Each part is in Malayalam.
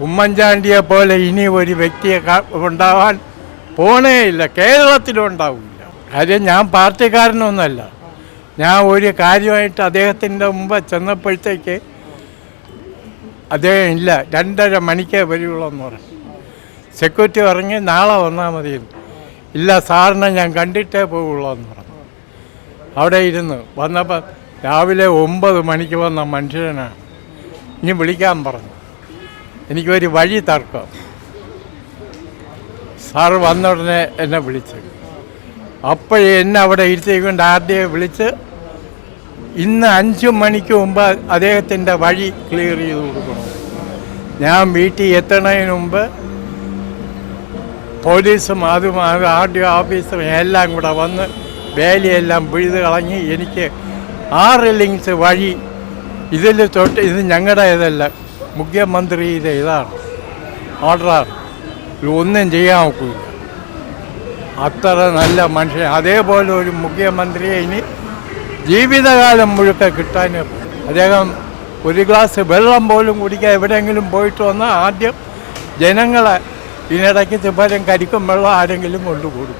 ഉമ്മൻചാണ്ടിയെ പോലെ ഇനി ഒരു വ്യക്തിയെ ഉണ്ടാവാൻ പോണേയില്ല കേരളത്തിലും ഉണ്ടാവില്ല. കാര്യം ഞാൻ പാർട്ടിക്കാരനൊന്നുമല്ല. ഞാൻ ഒരു കാര്യമായിട്ട് അദ്ദേഹത്തിന്റെ മുമ്പ് ചെന്നപ്പോഴത്തേക്ക് അദ്ദേഹം ഇല്ല. രണ്ടര മണിക്കേ വരുള്ളൂ എന്ന് പറഞ്ഞു. സെക്യൂരിറ്റി പറഞ്ഞ് നാളെ വന്നാൽ മതി ഇല്ല സാറിനെ ഞാൻ കണ്ടിട്ടേ പോകുള്ളൂ എന്ന് പറഞ്ഞു. അവിടെ ഇരുന്ന് വന്നപ്പോൾ രാവിലെ ഒമ്പത് മണിക്ക് വന്ന മനുഷ്യനാണ്. ഇനി വിളിക്കാൻ പറഞ്ഞു. എനിക്കൊരു വഴി തർക്കം. സാറ് വന്ന ഉടനെ എന്നെ വിളിച്ചു. അപ്പോഴേ എന്നെ അവിടെ ഇരുത്തിക്കൊണ്ട് ആദ്യം വിളിച്ച് ഇന്ന് അഞ്ച് മണിക്ക് മുമ്പ് അദ്ദേഹത്തിന്റെ വഴി ക്ലിയർ ചെയ്ത് കൊടുക്കണം. ഞാൻ വീട്ടിൽ എത്തണതിന് മുമ്പ് പോലീസും അതും ആർ ഡി ഓഫീസും എല്ലാം കൂടെ വന്ന് വേലിയെല്ലാം പിഴുത് കളഞ്ഞ് എനിക്ക് ആറ് ലിങ്സ് വഴി ഇതിൽ തൊട്ട് ഇത് ഞങ്ങളുടെ ഇതല്ല മുഖ്യമന്ത്രിയുടെ ഇതാണ് ഓർഡറാണ് ഒന്നും ചെയ്യാൻ ഒക്കില്ല. അത്ര നല്ല മനുഷ്യൻ. അതേപോലെ ഒരു മുഖ്യമന്ത്രിയെ ഇനി ജീവിതകാലം മുഴുക്ക കിട്ടാനേ അദ്ദേഹം ഒരു ഗ്ലാസ് വെള്ളം പോലും കുടിക്കാൻ എവിടെയെങ്കിലും പോയിട്ട് വന്നാൽ ആദ്യം ജനങ്ങളെ ഇതിനിടയ്ക്ക് തിപ്പരം കരിക്കും വെള്ളം ആരെങ്കിലും കൊണ്ടുകൂടും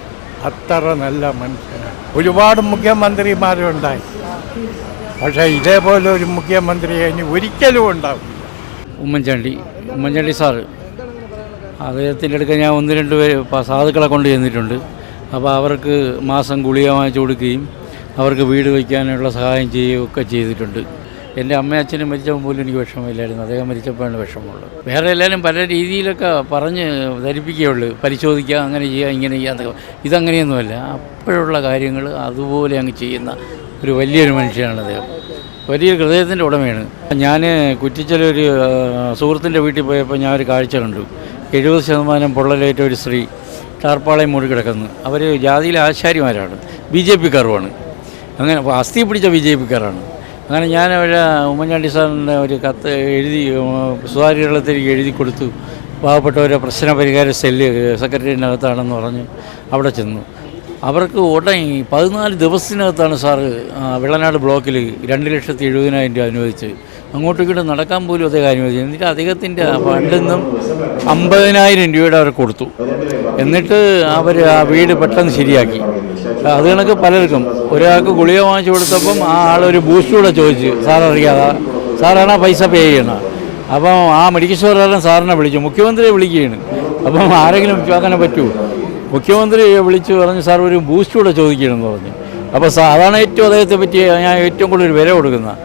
അത്ര നല്ല മനുഷ്യനാണ്. ഒരുപാട് മുഖ്യമന്ത്രിമാരുണ്ടായി. പക്ഷേ ഇതേപോലെ ഒരു മുഖ്യമന്ത്രിയെ ഇനി ഒരിക്കലും ഉണ്ടാവും ഉമ്മൻചാണ്ടി. ഉമ്മൻചാണ്ടി സാറ് അദ്ദേഹത്തിന്റെ അടുക്ക ഞാൻ ഒന്ന് രണ്ട് പേര് സാധുക്കളെ കൊണ്ട് ചെന്നിട്ടുണ്ട്. അപ്പോൾ അവർക്ക് മാസം ഗുളിക വാങ്ങിച്ചു കൊടുക്കുകയും അവർക്ക് വീട് വയ്ക്കാനുള്ള സഹായം ചെയ്യുകയും ഒക്കെ ചെയ്തിട്ടുണ്ട്. എന്റെ അമ്മ അച്ഛനും മരിച്ചപ്പോൾ പോലും എനിക്ക് വിഷമമില്ലായിരുന്നു. അദ്ദേഹം മരിച്ചപ്പോഴാണ് വിഷമമുള്ളത്. വേറെ എല്ലാവരും പല രീതിയിലൊക്കെ പറഞ്ഞ് ധരിപ്പിക്കുകയുള്ളൂ. പരിശോധിക്കുക അങ്ങനെ ചെയ്യുക ഇങ്ങനെ ചെയ്യുക ഇതങ്ങനെയൊന്നുമല്ല. അപ്പോഴുള്ള കാര്യങ്ങൾ അതുപോലെ അങ്ങ് ചെയ്യുന്ന ഒരു വലിയൊരു മനുഷ്യനാണ് അദ്ദേഹം. വലിയ ഹൃദയത്തിന്റെ ഉടമയാണ്. ഞാൻ കുറ്റിച്ചലൊരു സുഹൃത്തിന്റെ വീട്ടിൽ പോയപ്പോൾ ഞാൻ ഒരു കാഴ്ച കണ്ടു. എഴുപത് ശതമാനം പൊള്ളലേറ്റ ഒരു സ്ത്രീ ടാർപ്പാളയം മൂടി കിടക്കുന്നു. അവർ ജാതിയിലെ ആശാരിമാരാണ്. ബി ജെ പിക്കാരുമാണ്. അങ്ങനെ അസ്ഥി പിടിച്ച ബി ജെ പിക്കാരാണ്. അങ്ങനെ ഞാൻ ഒരു ഉമ്മൻചാണ്ടി സാറിന്റെ ഒരു കത്ത് എഴുതി സുതാര്യ കേരളത്തിലേക്ക് എഴുതി കൊടുത്തു. പാവപ്പെട്ടവരെ പ്രശ്ന പരിഹാര സെല്ല് സെക്രട്ടറിനകത്താണെന്ന് പറഞ്ഞ്. അവിടെ ചെന്നു. അവർക്ക് ഉടൻ പതിനാല് ദിവസത്തിനകത്താണ് സാറ് വിളനാട് ബ്ലോക്കിൽ രണ്ട് ലക്ഷത്തി എഴുപതിനായിരം രൂപ അനുവദിച്ച് അങ്ങോട്ടും ഇങ്ങോട്ടും നടക്കാൻ പോലും കാര്യം അനുവദിച്ചു എന്നിട്ട് അദ്ദേഹത്തിന്റെ ഫണ്ടിൽ നിന്നും അമ്പതിനായിരം രൂപയുടെ അവർ കൊടുത്തു. എന്നിട്ട് അവർ ആ വീട് പെട്ടെന്ന് ശരിയാക്കി. അത് കണക്ക് പലർക്കും. ഒരാൾക്ക് ഗുളിക വാങ്ങിച്ചു കൊടുത്തപ്പം ആ ആളൊരു ബൂസ്റ്റ് കൂടെ ചോദിച്ചു സാർ സാറാണ് ആ പൈസ പേ ചെയ്യണം അപ്പം ആ മെഡിക്കൽ സ്റ്റോറുകാരൻ സാറിനെ വിളിച്ചു. മുഖ്യമന്ത്രിയെ വിളിക്കുകയാണ്. അപ്പം ആരെങ്കിലും അങ്ങനെ പറ്റൂ. മുഖ്യമന്ത്രി വിളിച്ചു പറഞ്ഞു സാർ ഒരു ബൂസ്റ്റ് കൂടെ ചോദിക്കണമെന്ന് പറഞ്ഞു. അപ്പോൾ അതാണ് ഏറ്റവും അദ്ദേഹത്തെ പറ്റി ഞാൻ ഏറ്റവും കൂടുതൽ വില കൊടുക്കുന്നത്.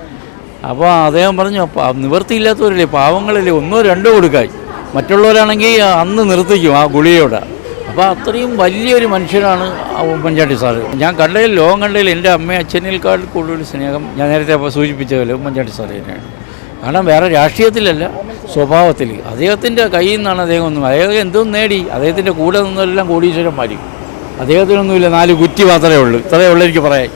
അപ്പോൾ അദ്ദേഹം പറഞ്ഞു നിവൃത്തിയില്ലാത്തവരില്ലേ പാവങ്ങളല്ലേ ഒന്നോ രണ്ടോ കൊടുക്കായി. മറ്റുള്ളവരാണെങ്കിൽ അന്ന് നിർത്തിക്കും ആ ഗുളിയോടെ അപ്പോൾ അത്രയും വലിയൊരു മനുഷ്യനാണ് ഉമ്മൻചാണ്ടി സാറ്. ഞാൻ കണ്ടതിൽ ലോകം കണ്ടതിൽ എന്റെ അമ്മയും അച്ഛനേക്കാൾ കൂടുതൽ സ്നേഹം ഞാൻ നേരത്തെ അപ്പോൾ സൂചിപ്പിച്ച പോലെ ഉമ്മൻചാണ്ടി സാറ് തന്നെയാണ്. കാരണം വേറെ രാഷ്ട്രീയത്തിലല്ല സ്വഭാവത്തിൽ. അദ്ദേഹത്തിന്റെ കയ്യിൽ നിന്നാണ് അദ്ദേഹം ഒന്നും അദ്ദേഹം എന്തും നേടി. അദ്ദേഹത്തിന്റെ കൂടെ നിന്നെല്ലാം കോടീശ്വരന്മാരും. അദ്ദേഹത്തിനൊന്നുമില്ല നാല് കുറ്റി മാത്രമേ ഉള്ളൂ. ഇത്രയേ ഉള്ളൂ എനിക്ക് പറയാൻ.